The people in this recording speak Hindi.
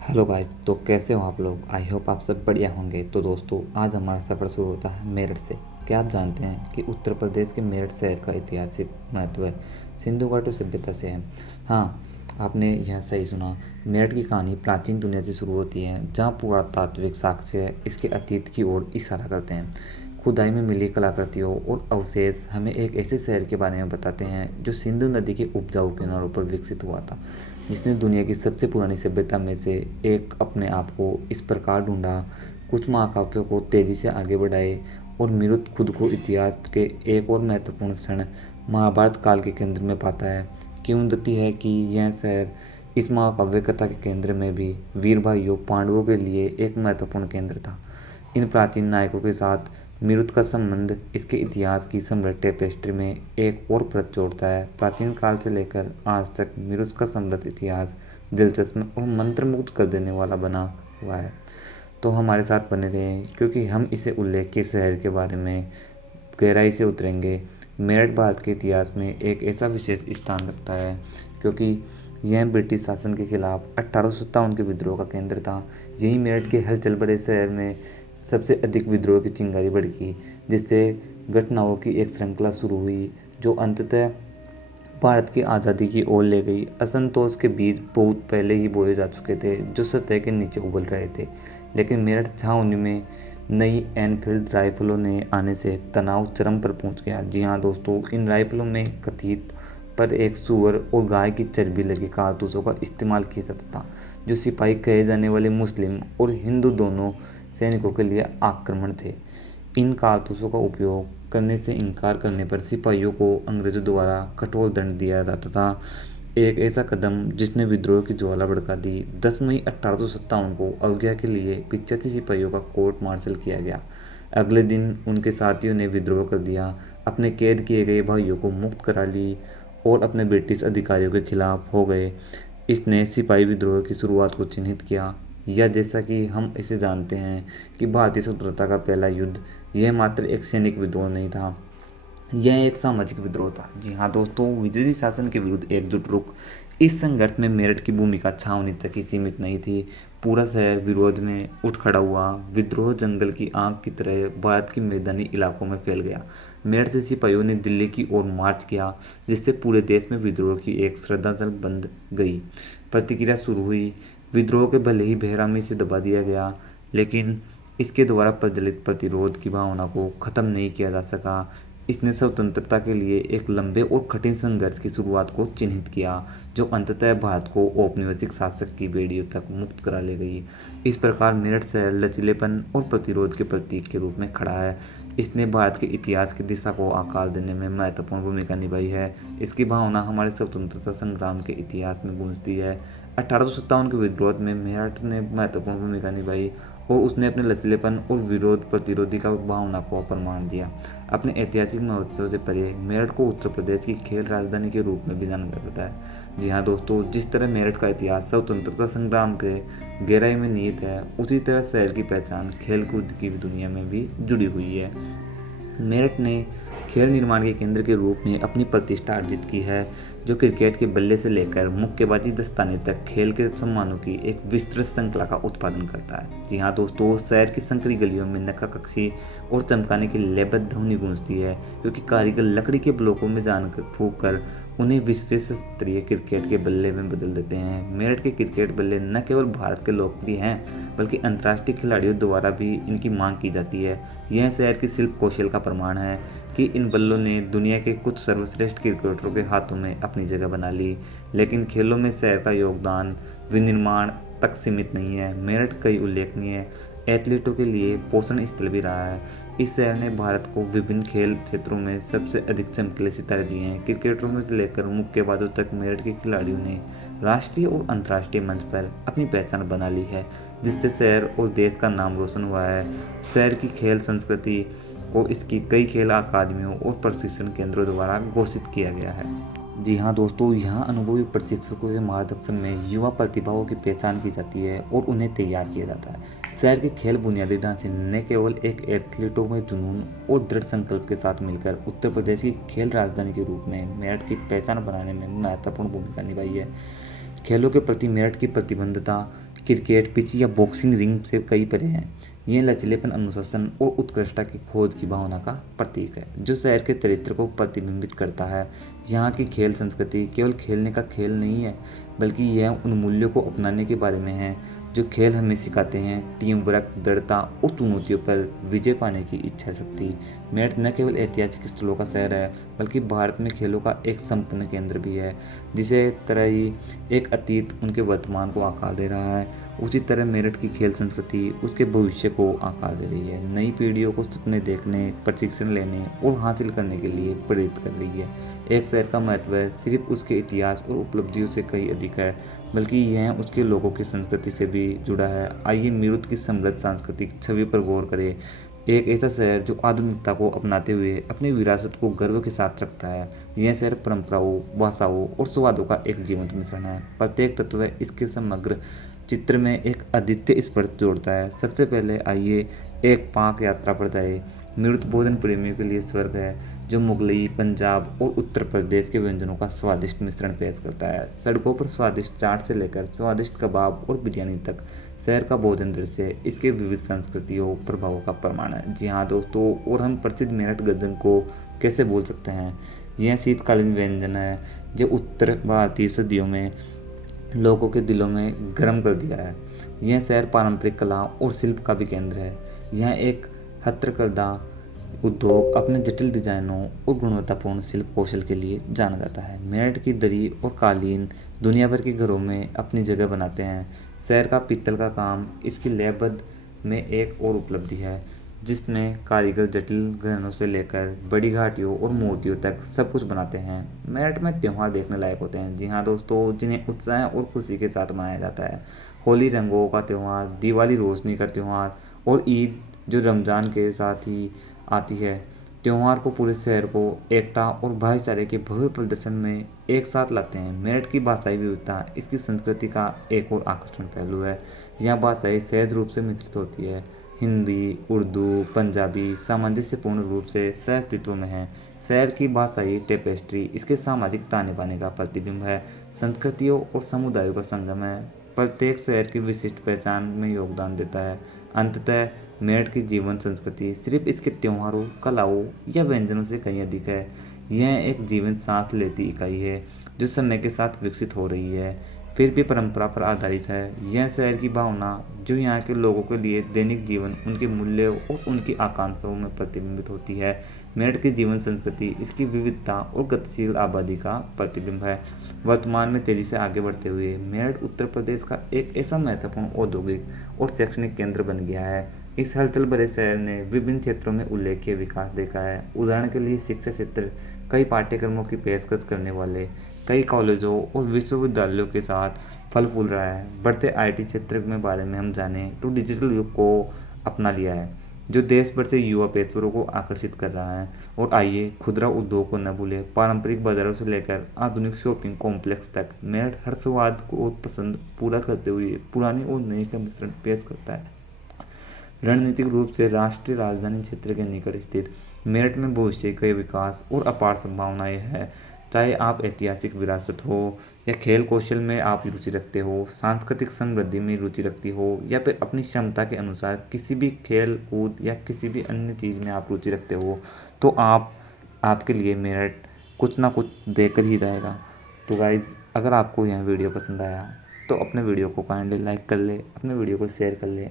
हेलो गाइस, तो कैसे हो आप लोग। आई होप आप सब बढ़िया होंगे। तो दोस्तों, आज हमारा सफ़र शुरू होता है मेरठ से। क्या आप जानते हैं कि उत्तर प्रदेश के मेरठ शहर का ऐतिहासिक महत्व है सिंधु घाटी सभ्यता से है। हाँ, आपने यह सही सुना। मेरठ की कहानी प्राचीन दुनिया से शुरू होती है, जहाँ पुरातात्विक साक्ष्य इसके अतीत की ओर इशारा करते हैं। खुदाई में मिली कलाकृतियों और अवशेष हमें एक ऐसे शहर के बारे में बताते हैं जो सिंधु नदी के उपजाऊ किनारों पर विकसित हुआ था, जिसने दुनिया की सबसे पुरानी सभ्यता में से एक अपने आप को इस प्रकार ढूंढा। कुछ महाकाव्यों को तेजी से आगे बढ़ाए और मेरुत खुद को इतिहास के एक और महत्वपूर्ण क्षण महाभारत काल के केंद्र में पाता है। किंवदंती है कि यह शहर इस महाकाव्य कथा के केंद्र में भी वीर भाइयों पांडवों के लिए एक महत्वपूर्ण केंद्र था। इन प्राचीन नायकों के साथ मेरुत का संबंध इसके इतिहास की समृद्ध टेपेस्ट्री में एक और परत जोड़ता है। प्राचीन काल से लेकर आज तक मेरुत का समृद्ध इतिहास दिलचस्प और मंत्रमुग्ध कर देने वाला बना हुआ है। तो हमारे साथ बने रहें, क्योंकि हम इसे उल्लेख के शहर के बारे में गहराई से उतरेंगे। मेरठ भारत के इतिहास में एक ऐसा विशेष स्थान रखता है, क्योंकि यह ब्रिटिश शासन के खिलाफ 1857 के विद्रोह का केंद्र था। यही मेरठ के हलचल बड़े शहर में सबसे अधिक विद्रोह की चिंगारी भड़की, जिससे घटनाओं की एक श्रृंखला शुरू हुई जो अंततः भारत की आज़ादी की ओर ले गई। असंतोष के बीज बहुत पहले ही बोए जा चुके थे, जो सतह के नीचे उबल रहे थे, लेकिन मेरठ छावनी में नई एनफील्ड राइफलों ने आने से तनाव चरम पर पहुंच गया। जी हाँ दोस्तों, इन राइफलों में कथित पर एक सूअर और गाय की चर्बी लगे कारतूसों का इस्तेमाल किया जाता था, जो सिपाही कहे जाने वाले मुस्लिम और हिंदू दोनों सैनिकों के लिए आक्रमण थे। इन कारतूसों का उपयोग करने से इनकार करने पर सिपाहियों को अंग्रेजों द्वारा कठोर दंड दिया जाता था। एक ऐसा कदम जिसने विद्रोह की ज्वाला भड़का दी। 10 मई 1857 को अवज्ञा के लिए 85 सिपाहियों का कोर्ट मार्शल किया गया। अगले दिन उनके साथियों ने विद्रोह कर दिया, अपने कैद किए गए भाइयों को मुक्त करा ली और अपने ब्रिटिश अधिकारियों के खिलाफ हो गए। इसने सिपाही विद्रोह की शुरुआत को चिन्हित किया, या जैसा कि हम इसे जानते हैं कि भारतीय स्वतंत्रता का पहला युद्ध यह मात्र एक सैनिक विद्रोह नहीं था, यह एक सामाजिक विद्रोह था। जी हाँ दोस्तों, विदेशी शासन के विरुद्ध एकजुट रुख। इस संघर्ष में मेरठ की भूमिका छावनी तक ही सीमित नहीं थी। पूरा शहर विरोध में उठ खड़ा हुआ। विद्रोह जंगल की आग की तरह भारत के मैदानी इलाकों में फैल गया। मेरठ से सिपाहियों ने दिल्ली की ओर मार्च किया, जिससे पूरे देश में विद्रोह की एक श्रद्धांजलि बन गई। प्रतिक्रिया शुरू हुई। विद्रोह के भले ही बेरहमी से दबा दिया गया, लेकिन इसके द्वारा प्रज्वलित प्रतिरोध की भावना को खत्म नहीं किया जा सका। इसने स्वतंत्रता के लिए एक लंबे और कठिन संघर्ष की शुरुआत को चिन्हित किया, जो अंततः भारत को औपनिवेशिक शासक की बेड़ियों तक मुक्त करा ले गई। इस प्रकार मेरठ शहर लचीलेपन और प्रतिरोध के प्रतीक के रूप में खड़ा है। इसने भारत के इतिहास की दिशा को आकार देने में महत्वपूर्ण भूमिका निभाई है। इसकी भावना हमारे स्वतंत्रता संग्राम के इतिहास में गूंजती है। 1857 के विद्रोह में मेरठ ने महत्वपूर्ण भूमिका निभाई और उसने अपने लचीलेपन और विरोध प्रतिरोधी का भावना को प्रमाण दिया। अपने ऐतिहासिक महोत्सव से परे मेरठ को उत्तर प्रदेश की खेल राजधानी के रूप में भी जाना जाता है। जी हाँ दोस्तों, जिस तरह मेरठ का इतिहास स्वतंत्रता संग्राम के गहराई में निहित है, उसी तरह शहर की पहचान खेल कूद की दुनिया में भी जुड़ी हुई है। मेरठ ने खेल निर्माण के केंद्र के रूप में अपनी प्रतिष्ठा अर्जित की है, जो क्रिकेट के बल्ले से लेकर मुक्केबाजी दस्ताने तक खेल के सम्मानों की एक विस्तृत श्रृंखला का उत्पादन करता है। जी हाँ दोस्तों, शहर की संकरी गलियों में नक्काकक्षी और चमकाने की लयबद्ध ध्वनि गूंजती है, क्योंकि कारीगर लकड़ी के ब्लॉकों में जान फूंक कर उन्हें विश्व स्तरीय क्रिकेट के बल्ले में बदल देते हैं। मेरठ के क्रिकेट बल्ले न केवल भारत के लोकप्रिय हैं, बल्कि अंतर्राष्ट्रीय खिलाड़ियों द्वारा भी इनकी मांग की जाती है। यह शहर की शिल्प कौशल का प्रमाण है कि इन बल्लों ने दुनिया के कुछ सर्वश्रेष्ठ क्रिकेटरों के हाथों में अपनी जगह बना ली। लेकिन खेलों में शहर का योगदान विनिर्माण तक सीमित नहीं है। मेरठ कई उल्लेखनीय एथलीटों के लिए पोषण स्थल भी रहा है। इस शहर ने भारत को विभिन्न खेल क्षेत्रों में सबसे अधिक चमकीले सितारे दिए हैं। क्रिकेटरों में से लेकर मुक्केबाजों तक मेरठ के खिलाड़ियों ने राष्ट्रीय और अंतर्राष्ट्रीय मंच पर अपनी पहचान बना ली है, जिससे शहर और देश का नाम रोशन हुआ है। शहर की खेल संस्कृति को इसकी कई खेल अकादमियों और प्रशिक्षण केंद्रों द्वारा घोषित किया गया है। जी हाँ दोस्तों, यहाँ अनुभवी प्रशिक्षकों के मार्गदर्शन में युवा प्रतिभाओं की पहचान की जाती है और उन्हें तैयार किया जाता है। शहर के खेल बुनियादी ढांचे न केवल एक एथलीटों में जुनून और दृढ़ संकल्प के साथ मिलकर उत्तर प्रदेश की खेल राजधानी के रूप में मेरठ की पहचान बनाने में महत्वपूर्ण भूमिका निभाई है। खेलों के प्रति मेरठ की प्रतिबद्धता क्रिकेट पिच या बॉक्सिंग रिंग से कई परे हैं। ये लचीलेपन, अनुशासन और उत्कृष्टता की खोज की भावना का प्रतीक है, जो शहर के चरित्र को प्रतिबिंबित करता है। यहाँ की खेल संस्कृति केवल खेलने का खेल नहीं है, बल्कि यह उन मूल्यों को अपनाने के बारे में है जो खेल हमें सिखाते हैं: टीम वर्क, दृढ़ता और चुनौतियों पर विजय पाने की इच्छा शक्ति। मेरठ न केवल ऐतिहासिक स्थलों का शहर है, बल्कि भारत में खेलों का एक संपन्न केंद्र भी है। जिसे तरह ही एक अतीत उनके वर्तमान को आकार दे रहा है, उसी तरह मेरठ की खेल संस्कृति उसके भविष्य को आकार दे रही है। नई पीढ़ियों को सपने देखने, प्रशिक्षण लेने और हासिल करने के लिए प्रेरित कर रही है। एक शहर का महत्व सिर्फ उसके इतिहास और उपलब्धियों से कहीं अधिक है, बल्कि यह उसके लोगों की संस्कृति से भी जुड़ा है। आइए मेरठ की समृद्ध सांस्कृतिक छवि पर गौर करें। एक ऐसा शहर जो आधुनिकता को अपनाते हुए अपनी विरासत को गर्व के साथ रखता है। यह शहर परंपराओं, भाषाओं और स्वादों का एक जीवंत मिश्रण है। प्रत्येक तत्व इसके समग्र चित्र में एक अद्वितीय स्पर्श जोड़ता है। सबसे पहले आइए एक पाक यात्रा पर जाए। मेरठ भोजन प्रेमियों के लिए स्वर्ग है, जो मुगलई, पंजाब और उत्तर प्रदेश के व्यंजनों का स्वादिष्ट मिश्रण पेश करता है। सड़कों पर स्वादिष्ट चाट से लेकर स्वादिष्ट कबाब और बिरयानी तक, शहर का भोजन दृश्य इसके विविध संस्कृतियों प्रभावों का प्रमाण है। जी हाँ दोस्तों, और हम प्रसिद्ध मेरठ गजन को कैसे भूल सकते हैं। यह शीतकालीन व्यंजन है जो उत्तर भारतीय सदियों में लोगों के दिलों में गर्म कर दिया है। यह शहर पारंपरिक कला और शिल्प का भी केंद्र है। यह एक हस्तकला उद्योग अपने जटिल डिजाइनों और गुणवत्तापूर्ण शिल्प कौशल के लिए जाना जाता है। मेरठ की दरी और कालीन दुनिया भर के घरों में अपनी जगह बनाते हैं। शहर का पीतल का काम इसकी लयबद्ध में एक और उपलब्धि है, जिसमें कारीगर जटिल गहनों से लेकर बड़ी घाटियों और मूर्तियों तक सब कुछ बनाते हैं। मेरठ में त्यौहार देखने लायक होते हैं, जी हाँ दोस्तों, जिन्हें उत्साह और खुशी के साथ मनाया जाता है। होली रंगों का त्यौहार, दिवाली रोशनी का त्यौहार और ईद जो रमज़ान के साथ ही आती है। त्यौहार को पूरे शहर को एकता और भाईचारे के भव्य प्रदर्शन में एक साथ लाते हैं। मेरठ की भाषाई विविधता इसकी संस्कृति का एक और आकर्षण पहलू है। यह भाषाएं सहज रूप से मिश्रित होती है। हिंदी, उर्दू, पंजाबी सामंजस्यपूर्ण रूप से सहअस्तित्व में है। शहर की भाषाई टेपेस्ट्री इसके सामाजिक ताने बाने का प्रतिबिंब है। संस्कृतियों और समुदायों का संगम है। प्रत्येक शहर की विशिष्ट पहचान में योगदान देता है। अंततः मेरठ की जीवन संस्कृति सिर्फ इसके त्योहारों, कलाओं या व्यंजनों से कहीं अधिक है। यह एक जीवंत सांस लेती इकाई है, जो समय के साथ विकसित हो रही है, फिर भी परंपरा पर आधारित है। यह शहर की भावना जो यहाँ के लोगों के लिए दैनिक जीवन, उनके मूल्यों और उनकी आकांक्षाओं में प्रतिबिंबित होती है। मेरठ की जीवन संस्कृति इसकी विविधता और गतिशील आबादी का प्रतिबिंब है। वर्तमान में तेजी से आगे बढ़ते हुए मेरठ उत्तर प्रदेश का एक ऐसा महत्वपूर्ण औद्योगिक और शैक्षणिक केंद्र बन गया है। इस हलचल भरे शहर ने विभिन्न क्षेत्रों में उल्लेखनीय विकास देखा है। उदाहरण के लिए शिक्षा क्षेत्र कई पाठ्यक्रमों की पेशकश करने वाले कई कॉलेजों और विश्वविद्यालयों के साथ फल फूल रहा है। बढ़ते आईटी क्षेत्र में बारे में हम जानें तो डिजिटल युग को अपना लिया है, जो देश भर से युवा पेशेवरों को आकर्षित कर रहा है। और आइए खुदरा उद्योग को न भूलें। पारंपरिक बाजारों से लेकर आधुनिक शॉपिंग कॉम्प्लेक्स तक मेरठ हर स्वाद को पसंद पूरा करते हुए पुरानी और नई का मिश्रण पेश करता है। रणनीतिक रूप से राष्ट्रीय राजधानी क्षेत्र के निकट स्थित मेरठ में भविष्य के विकास और अपार संभावनाएं हैं। चाहे आप ऐतिहासिक विरासत हो या खेल कौशल में आप रुचि रखते हो, सांस्कृतिक समृद्धि में रुचि रखती हो, या फिर अपनी क्षमता के अनुसार किसी भी खेल कूद या किसी भी अन्य चीज़ में आप रुचि रखते हो, तो आपके लिए मेरठ कुछ ना कुछ देकर ही जाएगा। तो गाइज़, अगर आपको यह वीडियो पसंद आया तो अपने वीडियो को काइंडली लाइक कर ले, अपने वीडियो को शेयर कर ले।